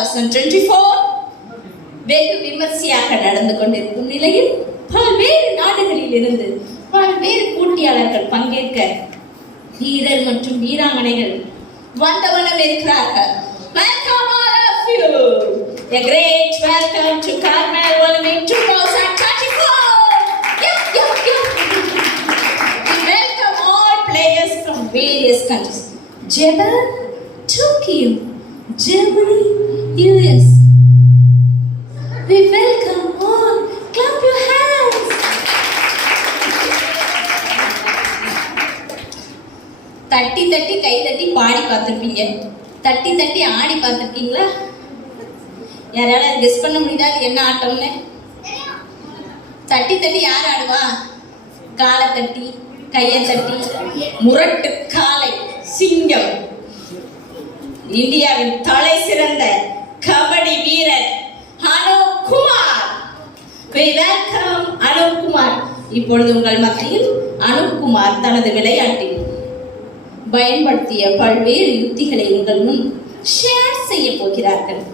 2024 வெகு விமர்சையாக நடந்து கொண்டிருக்கும் நிலையில் பல்வேறு நாடுகளில் இருந்து பல்வேறு போட்டியாளர்கள் பங்கேற்க வீரர் மற்றும் வீராங்கனைகள் வந்தவனம் இருக்கிறார்கள். Welcome all of you. A great welcome to Carmel Olympic 2024. We welcome all players from various countries. Japan, Tokyo, Germany, US. We welcome all. Clap your hands. தட்டி தட்டி கை தட்டி பாடி பார்த்துருப்பீங்க. தட்டி தட்டி ஆடி பார்த்துருக்கீங்களா? யாரால கெஸ் பண்ண முடியுதா என்ன ஆட்டம்னு? தட்டி தட்டி யார் ஆடுவா? காலை தட்டி கையை தட்டி முரட்டு காலை சிங்கம் இந்தியாவின் தலை சிறந்த கபடி வீரர் அனுப் குமார். We welcome Anup Kumar. இப்பொழுது உங்கள் மத்தியில் அனுப் குமார் தனது விளையாட்டில் பயன்படுத்திய பல்வேறு யுக்திகளை உங்கள் முன் ஷேர் செய்ய போகிறார்கள்.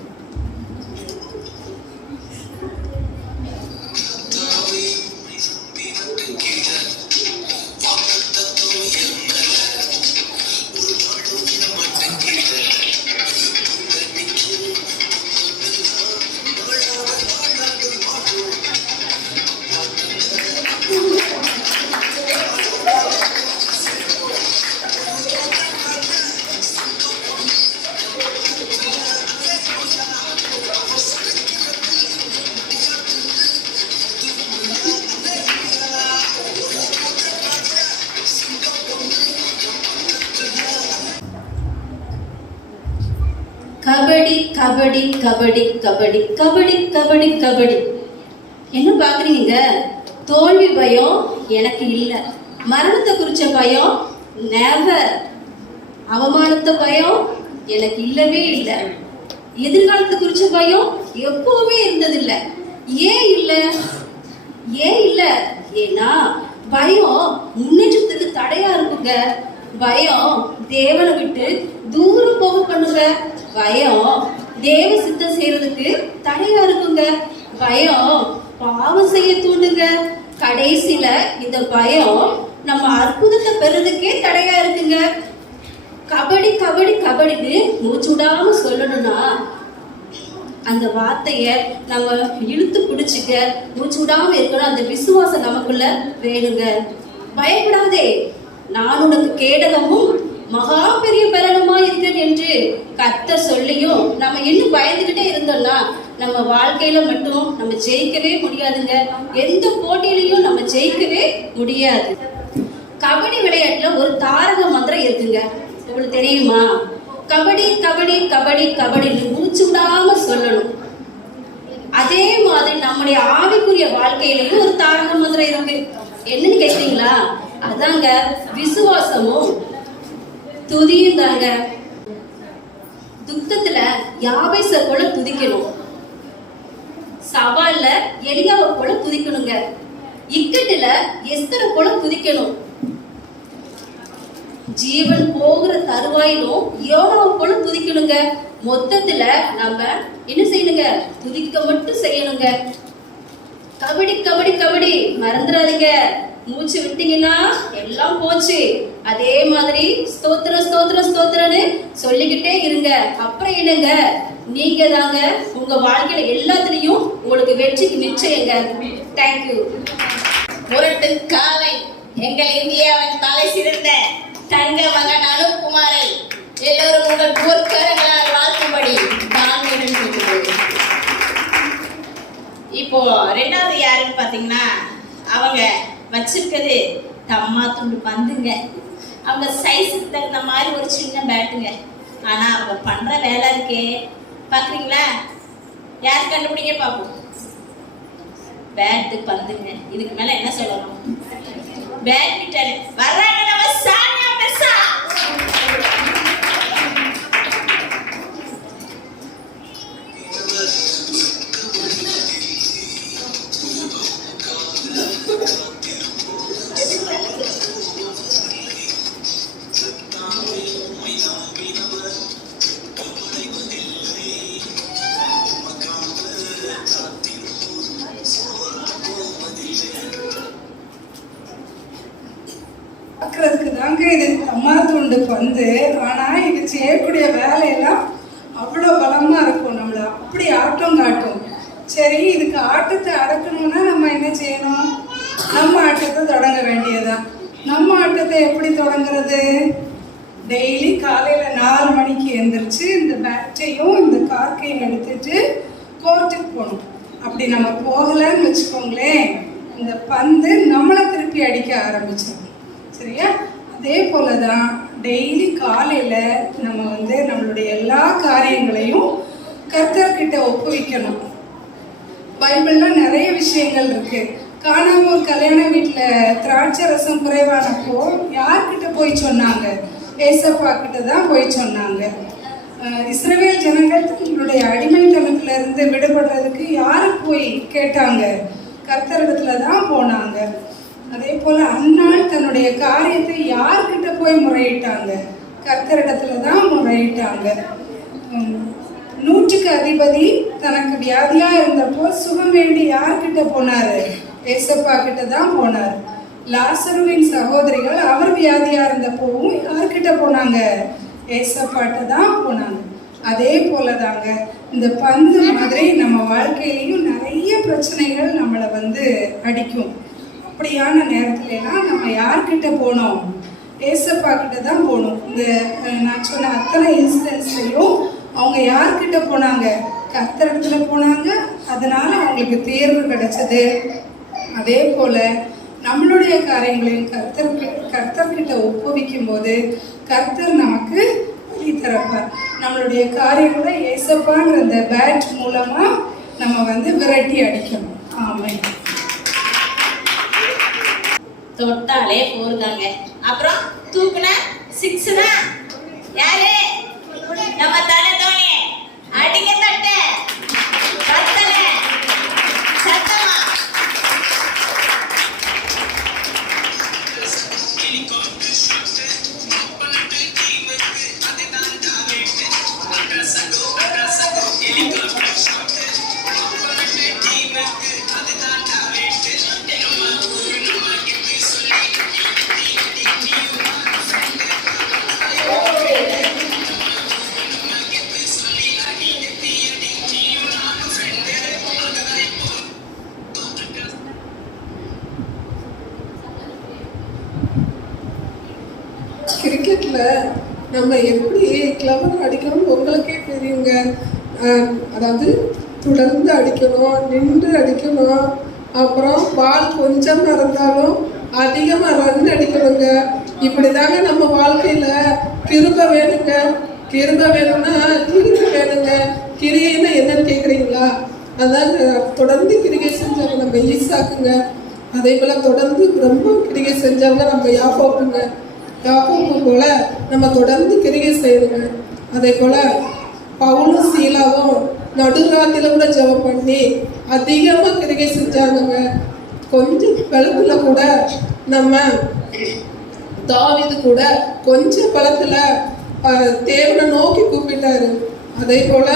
கபடி கபடி கபடி கபடி கபடி கபடி கபடி. என்ன பாக்குறீங்க? தோல்வி பயம் எனக்கு இல்லை. மரணத்தை குறிச்ச பயம் நெவர். அவமானத்தை பயம் எனக்கு இல்லவே இல்லை. எதிர்காலத்தை குறிச்ச பயம் எப்பவுமே இருந்ததில்லை. ஏன் இல்லை? ஏன்னா பயம் முன்னேற்றத்துக்கு தடையா இருக்குங்க. பயம் தேவனை விட்டு தூரம் போக பண்ணுங்க. பயம் தேவ சித்தம் செய்யறதுக்கு தடையா இருக்குங்க. பயம் பாவம் செய்ய தூண்டுங்க. கடைசியில இந்த பயம் நம்ம அற்புதத்தை பெறதுக்கே தடையா இருக்குங்க. கபடி கபடி கபடின்னு மூச்சு விடாம சொல்லணும்னா அந்த வார்த்தைய நம்ம இழுத்து பிடிச்சிக்க மூச்சு விடாம இருக்கணும். அந்த விசுவாசம் நமக்குள்ள வேணுங்க. பயப்படாதே, நான் உனக்கு கேடகமும் மகா பெரிய பலனுமா இருக்கேன் என்று கர்த்தர் சொல்லியும் நம்ம இன்னும் பயந்துகிட்டே இருந்தோம்னா நம்ம வாழ்க்கையில மட்டும் நம்ம ஜெயிக்கவே முடியாதுங்க. எந்த போட்டியிலையும் நம்ம ஜெயிக்கவே முடியாது. கபடி விளையாட்டுல ஒரு தாரக மந்திரம் இருக்குங்க. உங்களுக்கு தெரியுமா? கபடி கபடி கபடி கபடின்னு மூச்சு விடாம சொல்லணும். அதே மாதிரி நம்முடைய ஆவிக்குரிய வாழ்க்கையிலையும் ஒரு தாரக மந்திரம் இருக்கு. என்னன்னு கேட்டீங்களா? அதாங்க விசுவாசமும் துதியும் தாங்க. துக்கத்துல யாபேச போல துதிக்கணும். சவால்ல எலியாவை போல துதிக்கணுங்க. இக்கட்டுல எஸ்தரை போல துதிக்கணும். ஜீவன் போகிற தருவாயிலும் யோனாவை போல துதிக்கணுங்க. மொத்தத்துல நம்ம என்ன செய்யணுங்க? துதிக்க மட்டும் செய்யணுங்க. கபடி கபடி கபடி மறந்துடாதீங்க. மூச்சு விட்டீங்கன்னா எல்லாம் போச்சு. அதே மாதிரி ஸ்தோத்திரம் ஸ்தோத்திரம் ஸ்தோத்திரன்னு சொல்லிக்கிட்டே இருங்க. அப்புறம் என்னங்க? நீங்க தாங்க உங்க வாழ்க்கையில எல்லாத்துலயும் உங்களுக்கு வெற்றிக்கு நிச்சயங்க. தேங்க்யூ. முரட்டு காலை எங்கள் இந்தியாவின் தலை சிறந்த தங்க மகன் அனுப் குமாரை எல்லோரும் உங்கள் போர்க்கரங்களால் வாழ்த்தும்படி நான் கேட்டுக்கொள்கிறேன். இப்போ ரெண்டாவது யாருன்னு பாத்தீங்கன்னா அவங்க வச்சிருக்கிறது தம்மா துண்டு பந்துங்க. அவங்க சைஸுக்கு தகுந்த மாதிரி ஒரு சின்ன பேட்டுங்க. ஆனா அவங்க பண்ற வேலை இருக்கே பாக்குறீங்களா? யார் கண்டுபிடிக்க பார்ப்போம். பேட்டு பந்துங்க. இதுக்கு மேல என்ன சொல்லணும்? பேட்மிண்டன் வர்றாங்க நம்ம சானியா மிர்சா. ஆமாங்க, இது தம்மாத்துண்டு பந்து. ஆனால் இது செய்யக்கூடிய வேலையெல்லாம் அவ்வளோ பலமாக இருக்கும், நம்மளை அப்படி ஆட்டம் காட்டும். சரி, இதுக்கு ஆட்டத்தை அடக்கணும்னா நம்ம என்ன செய்யணும்? நம்ம ஆட்டத்தை தொடங்க வேண்டியதான். நம்ம ஆட்டத்தை எப்படி தொடங்குறது? டெய்லி காலையில் 4 மணிக்கு எழுந்திரிச்சு இந்த பேட்டையும் இந்த கார்க்கையும் எடுத்துட்டு கோர்ட்டுக்கு போகணும். அப்படி நம்ம போகலைன்னு வச்சுக்கோங்களேன், இந்த பந்து நம்மளை திருப்பி அடிக்க ஆரம்பிச்சிடும். சரியா? அதே போல தான் டெய்லி காலையில் நம்ம நம்மளுடைய எல்லா காரியங்களையும் கர்த்தர்கிட்ட ஒப்புவிக்கணும். பைபிளில் நிறைய விஷயங்கள் இருக்கு. காணாம ஒரு கல்யாண வீட்டில் திராட்சை ரசம் குறைவானப்போ யார்கிட்ட போய் சொன்னாங்க? ஏசப்பா கிட்ட தான் போய் சொன்னாங்க. இஸ்ரவேல் ஜனங்கள் தங்களுடைய அடிமைத்தனத்துல இருந்து விடுபடுறதுக்கு யாரை போய் கேட்டாங்க? கர்த்தரிடத்துல தான் போனாங்க. அதே போல அன்னாள் தன்னுடைய காரியத்தை யார்கிட்ட போய் முறையிட்டாங்க? கர்த்தரிடத்துல தான் முறையிட்டாங்க. 100க்கு அதிபதி தனக்கு வியாதியா இருந்தப்போ சுகம் வேண்டி யார்கிட்ட போனாரு? ஏசப்பா கிட்ட தான் போனார். லாசருவின் சகோதரிகள் அவர் வியாதியா இருந்தப்போவும் யார்கிட்ட போனாங்க? ஏசப்பாட்ட தான் போனாங்க. அதே போலதாங்க இந்த பந்து மாதிரி நம்ம வாழ்க்கையிலையும் நிறைய பிரச்சனைகள் நம்மளை அடிக்கும். அப்படியான நேரத்துலலாம் நம்ம யார்கிட்ட போனோம்? ஏசப்பா கிட்ட தான் போகணும். இந்த நான் சொன்ன அத்தனை இன்சிடென்ட்ஸ்லையும் அவங்க யார்கிட்ட போனாங்க? கர்த்தரிடத்துல போனாங்க. அதனால அவங்களுக்கு தேர்வு கிடைச்சது. அதே போல நம்மளுடைய காரியங்களையும் கர்த்தர்கிட்ட ஒப்புவிக்கும் போது கர்த்தர் நமக்கு வழி திறப்பார். நம்மளுடைய காரியங்களை ஏசப்பாங்கிற இந்த பேட் மூலமா நம்ம விரட்டி அடிக்கணும். ஆமென். தொட்டாலே போருதாங்க. அப்புறம் தூக்குனா 6 தான். யாரு? நம்ம தலை தோனி. அடிக்க தட்ட கத்தல சத்தமா. கிரிக்கெட்டில் நம்ம எப்படி கிளவர் அடிக்கணும்னு உங்களுக்கே தெரியுங்க. அதாவது தொடர்ந்து அடிக்கணும், நின்று அடிக்கணும், அப்புறம் பால் கொஞ்சம் இருந்தாலும் அதிகமாக ரன் அடிக்கணுங்க. இப்படி தாங்க நம்ம வாழ்க்கையில் கிருபை வேணுங்க. கிருபை வேணும்னா கிரிகை வேணுங்க. கிரியைன்னா என்னன்னு கேட்குறீங்களா? அதாங்க தொடர்ந்து கிரிகை செஞ்சவங்க நம்ம ஈசாக்குங்க. அதே போல் தொடர்ந்து ரொம்ப கிரிகை செஞ்சவங்க நம்ம யாக்கோப்புங்க. யாக்கோப்பு போல நம்ம தொடர்ந்து கிரிகை செய்யணுங்க. அதே போல பவுலும் சீலாவும் நடுராத்திரில கூட ஜெபம் பண்ணி அதிகமாக கிரிகை செஞ்சாங்க. கொஞ்சம் பலத்துல கூட நம்ம தாவீது கூட கொஞ்சம் பலத்துல தேவனை நோக்கி கூப்பிட்டாரு. அதே போல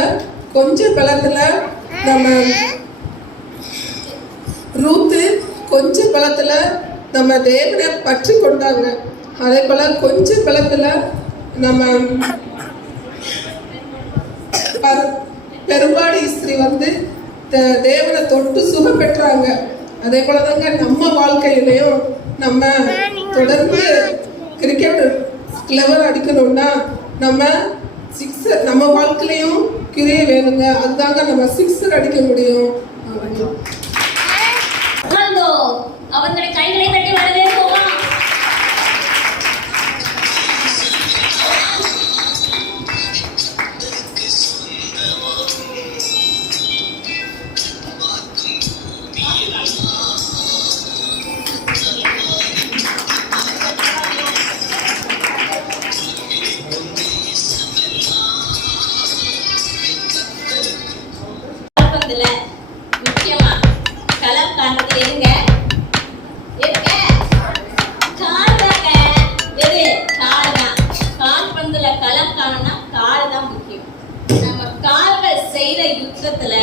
கொஞ்சம் பலத்துல நம்ம ரூத்து கொஞ்சம் பலத்துல நம்ம தேவனை பற்றி கொண்டாங்க. அதே போல கொஞ்சம் பலத்துல நம்ம பெரும்பாடு ஸ்திரீ தேவனை தொட்டு சுகம் பெற்றாங்க. அதே போலதாங்க நம்ம வாழ்க்கையிலையும் நம்ம தொடர்ந்து கிரிக்கெட் கிளவர் அடிக்கணும்னா நம்ம சிக்ஸர் நம்ம வாழ்க்கையிலையும் கிரியை வேணுங்க. அதுதாங்க நம்ம சிக்ஸர் அடிக்க முடியும். அவங்களுடைய கைகளை தட்டி வரவேற்போமா? முக்கியமா களம் காண்றது எதுங்க? கால்தாங்க. எது? கால்தான். கால்பந்துல களம் காணனா கால் தான் முக்கியம். நம்ம கால்கள் செய்யற யுத்தத்துல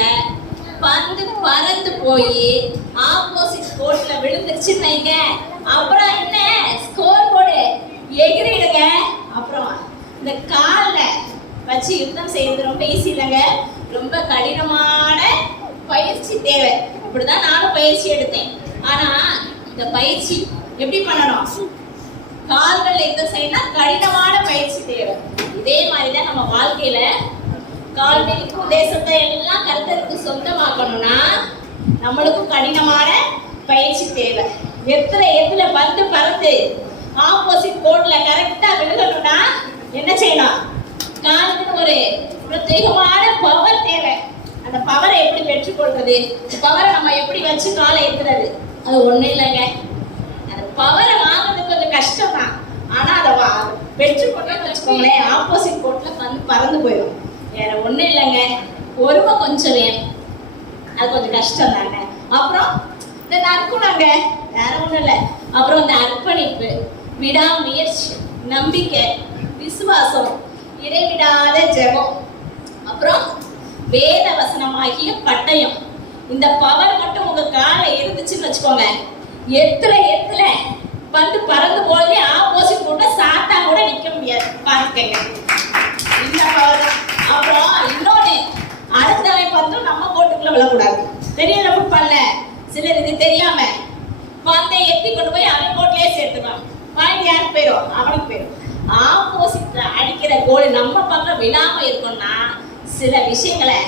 பந்து பறந்து போய் ஆப்போசிட் கோர்ட்ல விழுந்துருச்சுன்னு வைங்க, அப்புறம் என்ன ஸ்கோர் போர்டு எகிரிடுங்க. அப்புறம் இந்த கால்ல வச்சு யுத்தம் செய்யறது ரொம்ப ஈஸி இல்லைங்க, ரொம்ப கடினமான பயிற்சி தேவை. அப்படிதான் நானும் பயிற்சி எடுத்தேன். ஆனா இந்த பயிற்சி எப்படி பண்ணணும்? கால்கள் யுத்தம் செய்யணும், கடினமான பயிற்சி தேவை. இதே மாதிரிதான் நம்ம வாழ்க்கையில கால் மிதிக்கும் தேசத்தை எல்லாம் கர்த்தருக்கு சொந்தமாக்கணும்னா நம்மளுக்கும் கடினமான பயிற்சி தேவை. எத்துல பந்து பறந்து ஆப்போசிட் கோட்ல கரெக்டா விழுகணும்னா என்ன செய்யணும்? காலுக்கு ஒரு பிரத்யேகமான பவர் தேவை. அந்த பவரை எப்படி பெற்றுக்கொள்றது? பவரை நம்ம எப்படி வச்சு காலை ஏத்துறது? அது ஒண்ணும் இல்லைங்க. அந்த பவரை வாங்குறது கொஞ்சம் கஷ்டம் தான். ஆனா அதை பெற்றுக்கொள்ளணும்னு வச்சுக்கோங்களேன், ஆப்போசிட் கோட்ல பந்து பறந்து போயிடும். வேற ஒண்ணும் இல்லைங்க, பொறுமை கொஞ்சம் வேணும். அது கொஞ்சம் கஷ்டம் தாங்க. அப்புறம் இந்த நற்குணங்க, வேற ஒண்ணும் இல்லை. அப்புறம் இந்த அர்ப்பணிப்பு, விடாமுயற்சி, நம்பிக்கை, விசுவாசம், இடைவிடாத ஜெபம், அப்புறம் வேத வசனமாகிய பட்டயம். இந்த பவர் மட்டும் உங்க கால இருந்துச்சுன்னு வச்சுக்கோங்க, எத்துல பந்து பறந்து போய் ஆப்போசிட் கூட சாத்தா கூட நிக்க முடியாது. பாத்துக்கங்க இந்த பவர். அப்புறம் இன்னொன்னு, அடுத்தவன் பார்த்தும் நம்ம கோட்டுக்குள்ள விழக்கூடாது. தெரியல ஃபுட்பால்ல சிலர் இது தெரியாம பந்தை எத்தி கொண்டு போய் அவன் கோட்லயே சேர்த்துக்கலாம். பாயிண்ட் யாருக்கு போயிடும்? அவனுக்கு போயிடும். ஆப்போசிட் அடிக்கிற கோல் நம்ம பக்கம் விழாம இருக்கணும்னா சில விஷயங்களை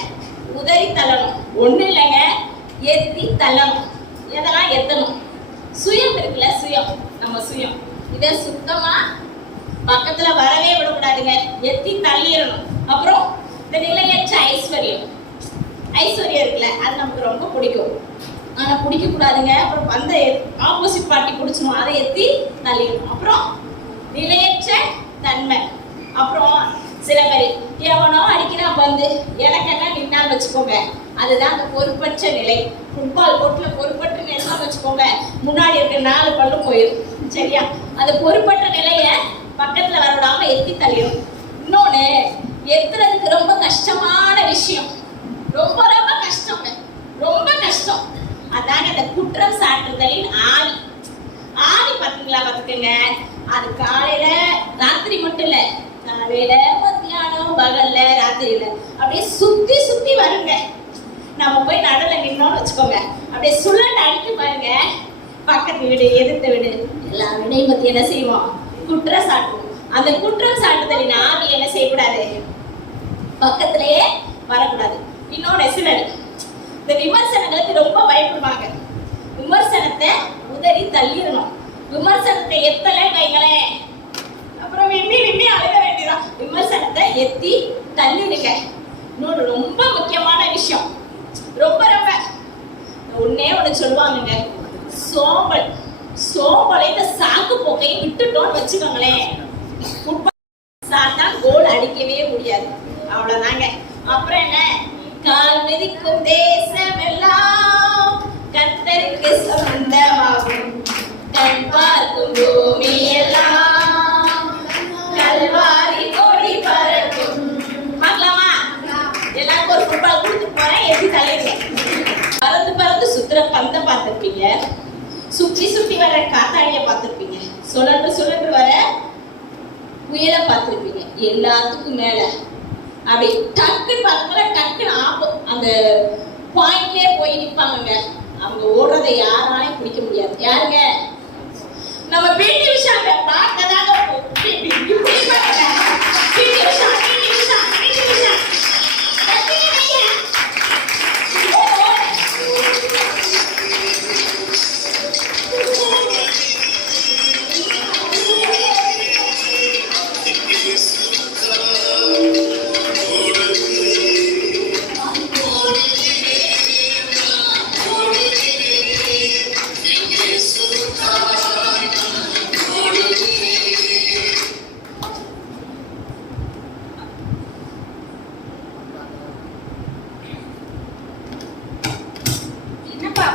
உதறி தள்ளணும். ஒண்ணு இல்லைங்க, எத்தி தள்ளணும். எதெல்லாம் எத்தணும்? சுயம் இருக்குல்ல, சுயம், நம்ம சுயம் இதை சுத்தமா பக்கத்துல வரவே விடக்கூடாதுங்க, எத்தி தள்ளிடணும். அப்புறம் இந்த நிலையற்ற ஐஸ்வர்யம் இருக்குல்ல, அது நமக்கு ரொம்ப பிடிக்கும், ஆனா பிடிக்க கூடாதுங்க. அப்புறம் பந்த ஆப்போசிட் பார்ட்டி பிடிச்சணும், அதை எத்தி தள்ளிடணும். அப்புறம் நிலையற்ற தன்மை. அப்புறம் சில பேர் எவனோ அடிக்கிறான் பந்து எனக்கெல்லாம் நின்னான்னு வச்சுக்கோங்க, அதுதான் அந்த பொறுப்பற்ற நிலை. ஃபுட்பால் கோர்ட்ல பொறுப்பற்ற நிலை வச்சுக்கோங்க, முன்னாடி இருக்க 4 பல்லும் போயிடும். சரியா? அந்த பொறுப்பற்ற நிலைய பக்கத்துல வரவிடாம எத்தி தள்ளிடும். இன்னொன்னு, எத்துறதுக்கு ரொம்ப கஷ்டமான விஷயம், ரொம்ப ரொம்ப கஷ்டம், ரொம்ப கஷ்டம். அதாங்க இந்த குற்றம் சாட்டுதலின் ஆவி. ஆவி பாத்துக்கங்க, அது காலையில ராத்திரி மட்டும் இல்ல, காலையில மத்தியானம் பகல்ல ராத்திரியில அப்படியே சுத்தி சுத்தி வருங்க. நம்ம போய் நடுல நின்னோம்னு வச்சுக்கோங்க, அப்படியே சுழண்டு அடிக்க பாருங்க. பக்கத்து வீடு, எதிர்த்த வீடு, எல்லா வீடையும் பத்தி என்ன செய்வோம்? குற்றம் சாட்டுவோம். அந்த குற்றம் சாட்டுதலின் ஆவி என்ன செய்யக்கூடாது? பக்கத்திலேயே வரக்கூடாது. இன்னொன்னு, சிலர் இந்த விமர்சனங்களுக்கு ரொம்ப பயப்படுவாங்க. விமர்சனத்தை உதறி தள்ளிடணும். விமர்சனத்தை எத்தலை வைங்களேன், அப்புறம் விம்மி அழுக வேண்டியதான். விமர்சனத்தை எத்தி தள்ளிடுங்க. இன்னொன்று ரொம்ப முக்கியமான விஷயம், ரொம்ப ரொம்ப ஒன்னே ஒன்று சொல்லுவாங்க, சோம்பலை இந்த சாக்கு போக்கையை விட்டுட்டோம்னு வச்சுக்கோங்களேன், சாத்தான் கோல் அடிக்கவே முடியாது. அவ்வளவுதாங்க. அப்புறம் என்ன, கால் மிதிக்கும் தேசம் எல்லாம் கர்த்தருக்கு சொந்தமாகும், கண் பார்க்கும் பூமி எல்லாம் கல்வாரி கொடி பறக்கும். பார்க்கலாமா? எல்லாருக்கும் ஒரு ஃபுட்பால் கொடுத்து போறேன், எத்தி தலையிடுங்க. பறந்து பறந்து சுத்துற பந்தை பார்த்துருப்பீங்க, சுற்றி சுற்றி வர காத்தாடிய பார்த்துருப்பீங்க, சுழன்று வர புயலை பார்த்துருப்பீங்க. எல்லாத்துக்கும் மேல அப்படி டக்குன்னு பார்க்கல, டக்குன்னு அந்த பாயிண்ட்லயே போய் நிற்பாங்க. அவங்க ஓடுறதை யாராலையும் பிடிக்க முடியாது. யாருங்க? நம்ம பிடி உஷாங்க. பார்க்கதாங்க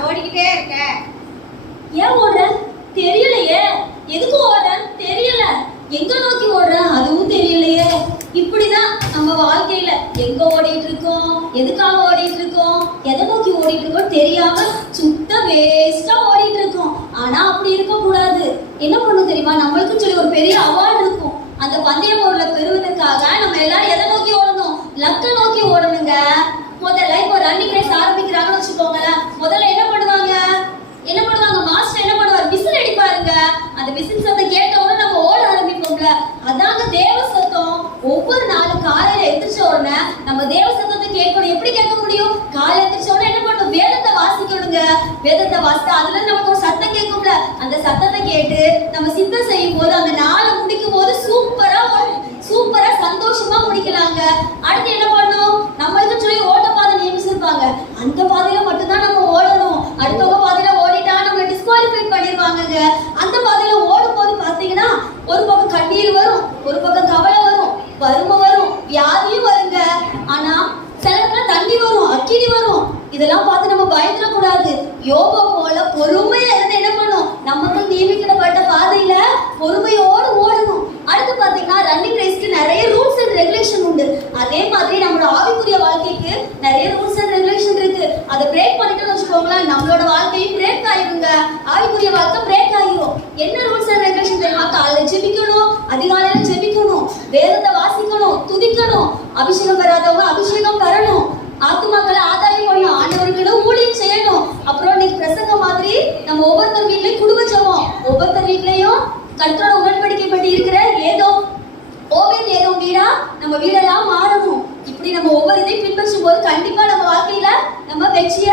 ஓடிக்கிட்டே இருக்க. ஏன் ஓடுற? தெரியலையே. எதுக்கு ஓடுற? தெரியல. எங்க நோக்கி ஓடுற? அதுவும் தெரியலையே. இப்படிதான் நம்ம வாழ்க்கையில எங்க ஓடிட்டு இருக்கோம், எதுக்காக ஓடிட்டு இருக்கோம், எதை நோக்கி ஓடிட்டு இருக்கோம் தெரியாம சுத்த வேஸ்டா ஓடிட்டு இருக்கோம். ஆனா அப்படி இருக்க கூடாது. என்ன பண்ணணும் தெரியுமா? நம்மளுக்கும் சொல்லி ஒரு பெரிய அவார்டு இருக்கும். அந்த பந்தய பொருளை பெறுவதற்காக நம்ம எல்லாரும் எதை நோக்கி ஓடணும்? லக்கை நோக்கி ஓடணுங்க. முதல்ல இப்போ ரன்னிங் ரேஸ் ஆரம்பிக்கிறாங்கன்னு வச்சுக்கோங்களேன். முதல்ல என்ன பண்ணுவாங்க? மாஸ்டர் என்ன பண்ணுவார்? விசில் அடிப்பாருங்க. அந்த விசில் சத்தம் கேட்ட உடனே நம்ம ஓட ஆரம்பிப்போம்ல, அதாங்க தேவ சத்தம். ஒவ்வொரு நாளும் காலையில எந்திரிச்ச உடனே நம்ம தேவ சத்தத்தை கேட்கணும். எப்படி கேட்க முடியும்? காலையில எந்திரிச்ச உடனே என்ன பண்ணணும்? வேதத்தை வாசிக்கணுங்க. வேதத்தை வாசித்தா அதுல நமக்கு ஒரு சத்தம் கேட்கும்ல, அந்த சத்தத்தை கேட்டு நம்ம சித்தம் செய்யும் போது அந்த நாளை முடிக்கும் போது சூப்பரா சந்தோஷமா முடிக்கலாங்க. அடுத்து என்ன பண்ணணும்? நம்மளுக்கு சொல்லி ஓட்ட பாதை நியமிச்சிருப்பாங்க. அந்த பாதையில மட்டும்தான் நம்ம ஓடணும். அடுத்தவங்க பாதையில ஓடிட்டா நம்ம டிஸ்குவாலிஃபை பண்ணிடுவாங்க. அந்த பாதையில ஓடும் போது பாத்தீங்கன்னா ஒரு பக்கம் கண்ணீர் வரும், ஒரு பக்கம் கவலை வரும், வறுமை வரும், வியாதியும் வருங்க. ஆனா சில இடத்துல தண்ணி வரும், அக்கினி வரும். இதெல்லாம் பார்த்து நம்ம பயந்துடக்கூடாது. யோபா போல பொறுமையா இருந்து என்ன பண்ணும்? நமக்கு நியமிக்கப்பட்ட பாதையில பொறுமையோடு ஓடணும். அடுத்து பாத்தீங்கன்னா ரன்னிங் ரேஸ்க்கு நிறைய ரூல்ஸ் அண்ட் ரெகுலேஷன் உண்டு. அதே மாதிரி நம்மளோட ஆவிக்குரிய வாழ்க்கைக்கு நிறைய ரூல்ஸ் அண்ட் ரெகுலேஷன் இருக்கு. அதை பிரேக் பண்ணிட்டோம்னு வச்சுக்கோங்களேன், நம்மளோட வாழ்க்கையும் பிரேக் ஆயிருங்க. ஆவிக்குரிய வாழ்க்கை பிரேக் ஆயிரும். என்ன ரூல்ஸ் அண்ட் ரெகுலேஷன் தெரியுமா? காலையில ஜெபிக்கணும், அதிகாலையில ஜெபிக்கணும், வேதத்தை வாசிக்கணும், துதிக்கணும், அபிஷேகம் பெறாதவங்க அபிஷேகம் பெறணும், ஆத்துமாக்களை ஆதாயம் பண்ணணும், ஆண்டவர்களும் ஊழியம் செய்யணும். அப்புறம் இன்னைக்கு பிரசங்க மாதிரி நம்ம ஒவ்வொருத்தர் வீட்லயும் குடும்ப ஜெபம், ஒவ்வொருத்தர் வீட்லயும் கர்த்தரோட உடன்படிக்கை பற்றி இருக்கிற ஏதோ வீடா நம்ம வீடெல்லாம் மாறணும். இப்படி நம்ம ஒவ்வொரு இதையும் பின்பற்றும் போது கண்டிப்பா நம்ம வாழ்க்கையில நம்ம வெற்றிய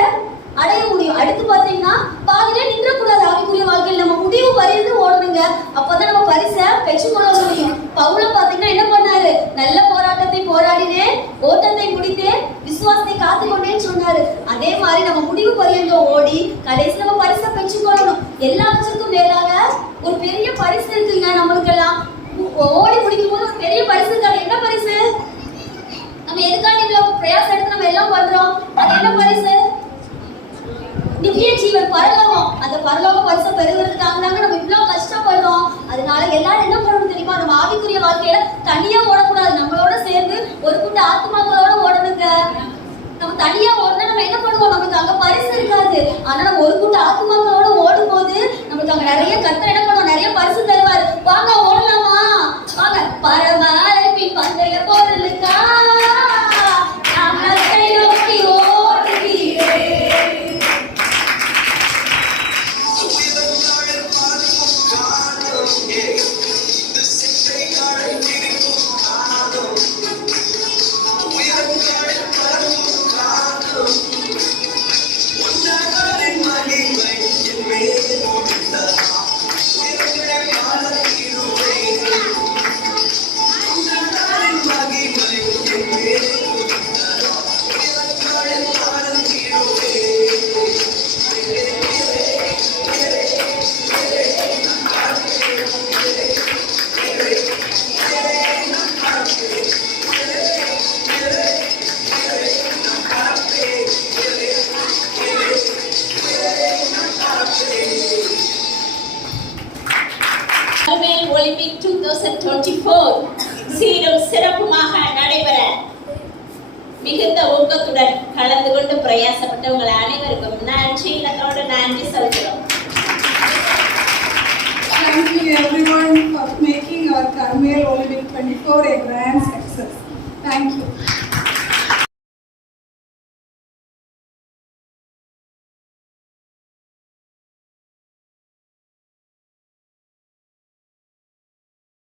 அடைய முடியும். அடுத்து பாத்தீங்கன்னா பாதியில நின்றக்கூடாது. ஆவிக்குரிய வாழ்க்கையில் நம்ம முடிவு வரைந்து ஓடணுங்க. அப்பதான் நம்ம பரிசை பெற்றுக்கொள்ள முடியும். பவுலும் பாத்தீங்கன்னா என்ன பண்ணாரு? நல்ல போராட்டத்தை போராடினேன், ஓட்டத்தை முடித்தேன், விசுவாசத்தை காத்துக்கொண்டேன்னு சொன்னாரு. அதே மாதிரி நம்ம முடிவு பரியந்த ஓடி கடைசி நம்ம பரிசை பெற்றுக்கொள்ளணும். எல்லாத்துக்கும் மேலாக ஒரு பெரிய பரிசு இருக்குங்க. நம்மளுக்கெல்லாம் ஓடி முடிக்கும் போது ஒரு பெரிய பரிசு இருக்காது. என்ன பரிசு? நம்ம எதுக்காண்டி இவ்வளவு பிரயாசம் எடுத்து நம்ம எல்லாம் பண்றோம்? அது என்ன பரிசு? நித்திய ஜீவன், பரலோகம். அந்த பரலோக பரிசை பெறுவதற்காக தாங்க நம்ம இவ்வளவு கஷ்டப்படுறோம். அதனால எல்லாரும் என்ன பண்ணணும் தெரியுமா? நம்ம ஆவிக்குரிய வாழ்க்கையில தனியா ஓடக்கூடாது. நம்மளோட சேர்ந்து ஒரு கூட்ட ஆத்மாக்களோட ஓடணுங்க. நம்ம தனியா ஓடுனா நம்ம என்ன பண்ணுவோம்? நமக்கு அங்க பரிசு இருக்காது. ஆனா நம்ம ஒரு கூட்ட ஆத்மாக்களோட ஓடும் போது நமக்கு அங்க நிறைய கர்த்தர் என்ன பண்ணுவோம்? நிறைய பரிசு தருவார். வாங்க ஓடலாமா? வாங்க. பரம அழைப்பின் பந்தய பொருளுக்கா ஒலிம்பிக் 2024 சீரும் சிறப்புமாக நடைபெற மிகுந்த ஊக்கத்துடன் கலந்து கொண்டு பிரயாசப்பட்ட உங்கள் அனைவருக்கும் நன்றி செலுத்துகிறோம். Thank you everyone for making our Carmel Olympic 24 a grand success. Thank you.